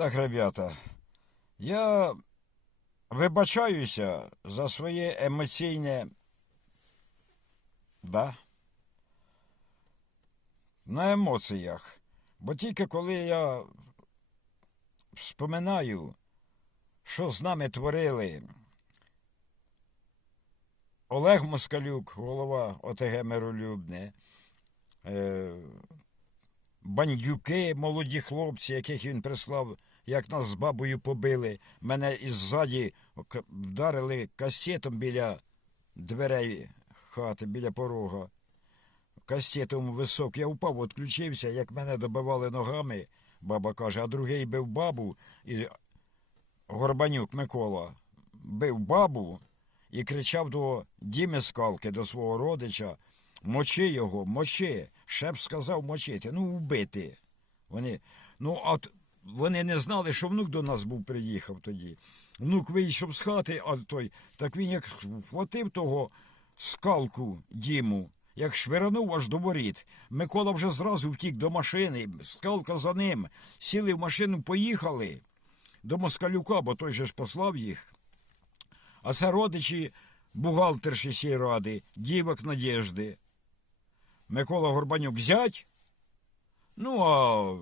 Так, ребята, я вибачаюся за своє емоційне. Да. На емоціях. Бо тільки коли я вспоминаю, що з нами творили Олег Москалюк, голова ОТГ Миролюбне, е, бандюки, молоді хлопці, яких він прислав, як нас з бабою побили. Мене іззаді вдарили касетом біля дверей хати, біля порога. Кастетом висок. Я впав, відключився, як мене добивали ногами, баба каже, а другий бив бабу, і Горбанюк Микола бив бабу і кричав до Діми Скалки, до свого родича, мочи його, мочи. Шеп сказав мочити, ну вбити. Вони, ну, а т- вони не знали, що внук до нас був приїхав тоді. Внук вийшов з хати, а той, так він як хватив того скалку Діму, як швиранув аж до воріт. Микола вже зразу втік до машини, скалка за ним. Сіли в машину, поїхали до Москалюка, бо той же ж послав їх. А це родичі бухгалтерші сій ради, дівок Надєжди. Микола Горбанюк зять. Ну, а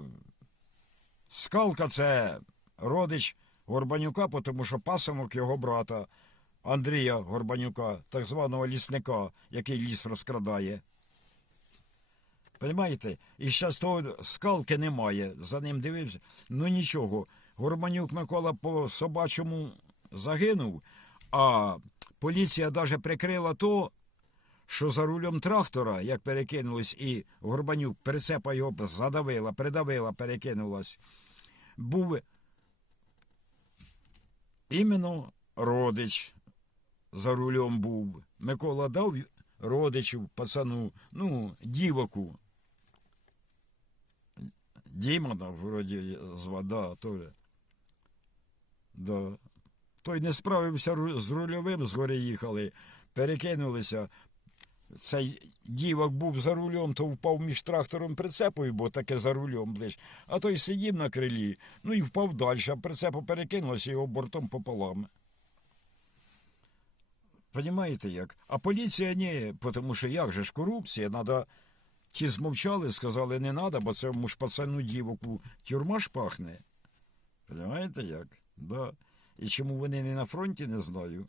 скалка це родич Горбанюка, тому що пасомок його брата Андрія Горбанюка, так званого лісника, який ліс розкрадає. Понимаєте? І зараз того скалки немає. За ним дивився. Ну нічого. Горбанюк Микола по собачому загинув, а поліція навіть прикрила то, що за рулем трактора, як перекинулось, і Горбанюк прицепа його задавила, придавила, перекинулась, був іменно родич за рулем був. Микола дав родичу, пацану, ну, дівоку. Діма, там, вроді, звав, да, теж. Да. Той не справився з рульовим, згори їхали, перекинулися. Цей дівок був за рулем, то впав між трактором прицепою, бо таке за рулем ближ. А той сидів на крилі, ну і впав далі, а прицепа перекинулося його бортом пополам. Понімаєте як? А поліція ні, тому що як же ж корупція, треба. Ті змовчали, сказали, не треба, бо це муж пацану дівоку тюрма ж пахне. Понимаєте як? Да. І чому вони не на фронті, не знаю.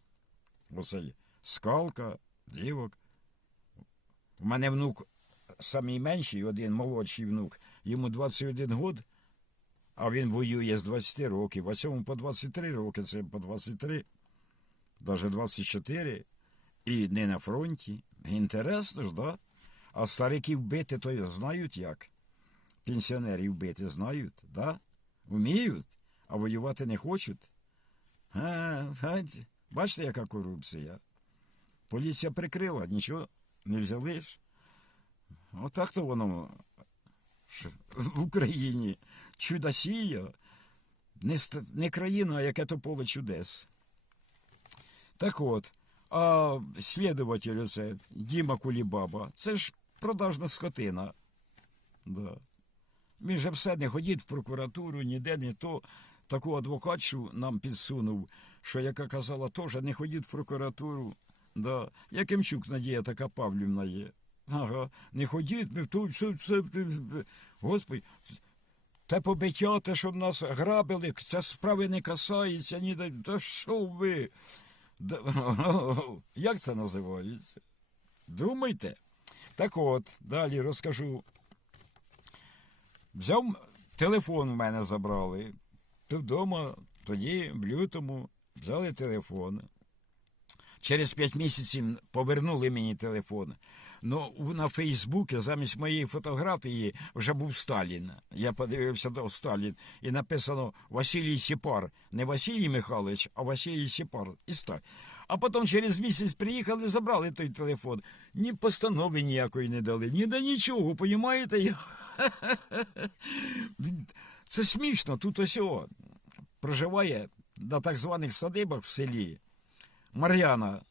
Оце скалка, дівок. У мене внук самий менший, один молодший внук, йому 21 год, а він воює з 20 років, а цьому по 23 роки, це по 23, навіть 24, і не на фронті. Інтересно ж, да? А стариків бити, то знають як. Пенсіонерів бити знають, да? Вміють, а воювати не хочуть. А, бачите, яка корупція? Поліція прикрила, нічого не взяли ж. Отак то воно в Україні чудосія, не, не країна, а яке то поле чудес. Так от, а слідуватель оце, Діма Кулібаба, це ж продажна скотина. Да. Він же все не ходить в прокуратуру, ніде не то. Таку адвокатшу нам підсунув, що яка казала теж, не ходіть в прокуратуру. Да. Якимчук Надія така Павлівна є. Ага, не ходіть, ми тут все, все. Господи, те побиття, те, що нас грабили, це справи не касається, ні до. Та що ви? Да, Як це називається? Думайте. Так от, далі розкажу. Взяв телефон в мене забрали. Ти вдома, тоді, в лютому, взяли телефон. Через п'ять місяців повернули мені телефон. Ну, на Фейсбуці замість моєї фотографії вже був Сталін. Я подивився до Сталін, і написано Василій Сіпар. Не Василій Михайлович, а Василій Сіпар. І Сталін. А потім через місяць приїхали, забрали той телефон. Ні постанови ніякої не дали, ні до нічого, понімаєте? Це смішно, тут ось проживає на так званих садибах в селі. Мар'яна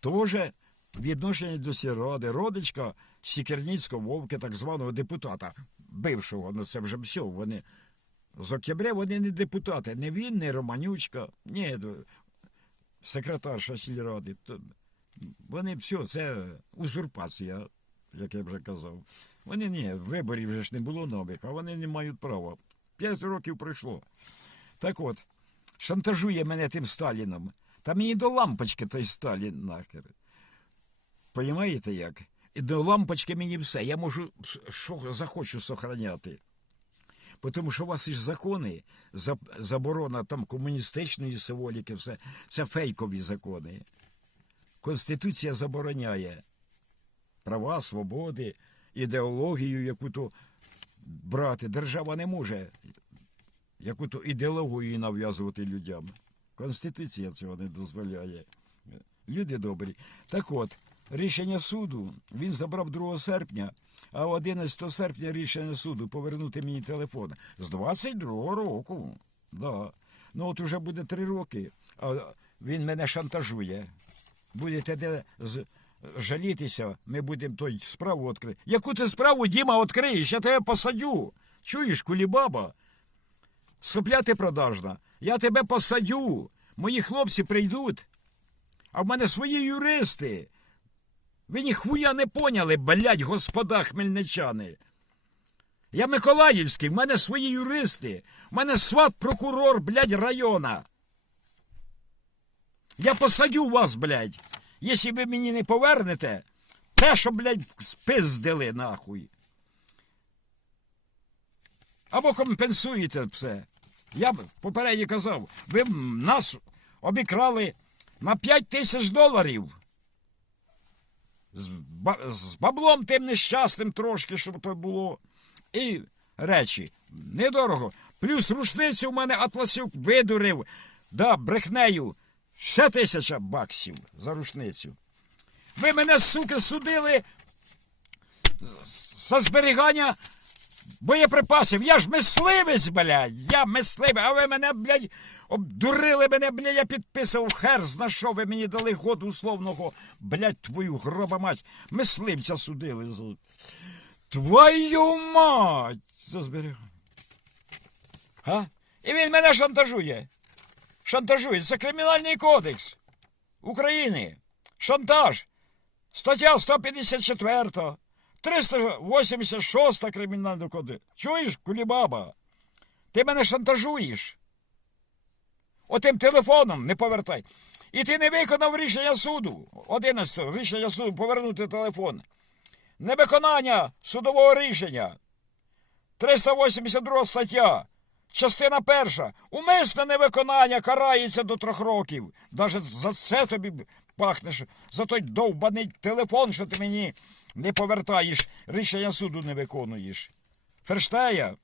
теж відношення до сільради, родичка Сікерніцького вовки, так званого депутата, бившого, ну це вже все, вони З октября вони не депутати. Не він, не Романючка. Ні, секретарша сільради. Вони все, це узурпація, як я вже казав. Вони ні, виборів вже ж не було нових, а вони не мають права. П'ять років пройшло. Так от, шантажує мене тим Сталіном. Та мені до лампочки той Сталін нахер. Понімаєте як? І до лампочки мені все. Я можу що захочу сохраняти. Тому що у вас ж закони, заборона там комуністичної символіки, все це фейкові закони. Конституція забороняє права, свободи, ідеологію, яку то брати. Держава не може яку то ідеологію нав'язувати людям. Конституція цього не дозволяє. Люди добрі. Так от, рішення суду він забрав 2 серпня, а 11 серпня рішення суду повернути мені телефон з 22-го року. Да. Ну от уже буде три роки, а він мене шантажує. Будете де з... жалітися, ми будемо той справу відкрити. Яку ти справу, Діма, відкриєш? Я тебе посадю. Чуєш, кулібаба? Сопля ти продажна. Я тебе посадю. Мої хлопці прийдуть. А в мене свої юристи. Ви ніхуя не поняли, блядь, господа хмельничани. Я Миколаївський, в мене свої юристи. В мене сват прокурор, блядь, района. Я посадю вас, блядь. Якщо ви мені не повернете, те, що, блядь, спиздили нахуй. Або компенсуєте все. Я б попередньо казав, ви нас обікрали на 5 тисяч доларів. З, ба- з баблом тим нещасним трошки, щоб то було. І речі. Недорого. Плюс рушницю в мене Атласюк видурив. Да, брехнею. Ще тисяча баксів за рушницю. Ви мене, суки, судили за зберігання боєприпасів. Я ж мисливець, блядь. Я мисливець, а ви мене, блядь, обдурили мене, блядь, я підписував хер, на що ви мені дали год условного, блядь, твою гроба мать. Мисливця судили. Твою мать! За. А? І він мене шантажує. Шантажує. Це кримінальний кодекс України. Шантаж. Стаття 154, 386 кримінального кодексу. Чуєш, кулібаба? Ти мене шантажуєш. Отим телефоном не повертай. І ти не виконав рішення суду. 11 рішення суду повернути телефон. Невиконання судового рішення. 382 стаття. Частина перша. Умисне невиконання карається до трьох років. Даже за це тобі пахнеш, за той довбаний телефон, що ти мені не повертаєш, рішення суду не виконуєш. Ферштея.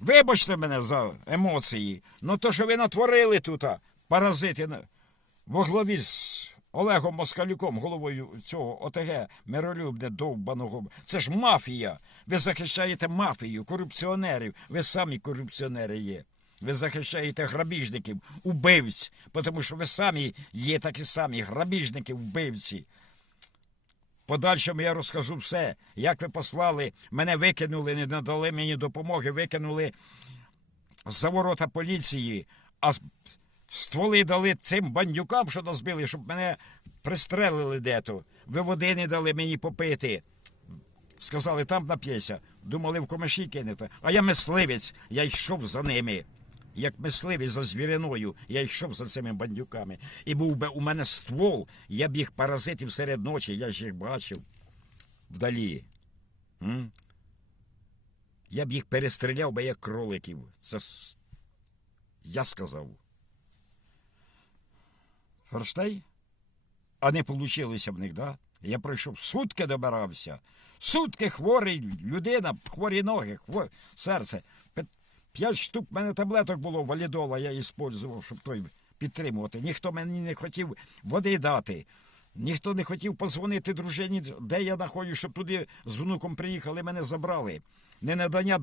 Вибачте мене за емоції, но то, що ви натворили тут, паразити во главі з Олегом Москалюком, головою цього ОТГ, миролюбне довбаного. Це ж мафія. Ви захищаєте мафію, корупціонерів. Ви самі корупціонери є. Ви захищаєте грабіжників, убивць, тому що ви самі є такі самі грабіжники, вбивці. Подальшому я розкажу все, як ви послали, мене викинули, не надали мені допомоги, викинули з-за ворота поліції, а стволи дали цим бандюкам, що нас били, щоб мене пристрелили дето. Ви води не дали мені попити. Сказали, там нап'єся. Думали, в комиші кинете. А я мисливець, я йшов за ними. Як мисливець за звіриною, я йшов за цими бандюками. І був би у мене ствол, я б їх паразитів серед ночі, я ж їх бачив вдалі. М? Я б їх перестріляв би як кроликів. Це я сказав. Ферштей? А не получилося в них, да? Я пройшов сутки добирався. Сутки хворий людина, хворі ноги, хворі серце. П'ят- П'ять штук в мене таблеток було валідола, я іспользував, щоб той підтримувати. Ніхто мені не хотів води дати. Ніхто не хотів позвонити дружині, де я знаходжусь, щоб туди з внуком приїхали, мене забрали. Не надання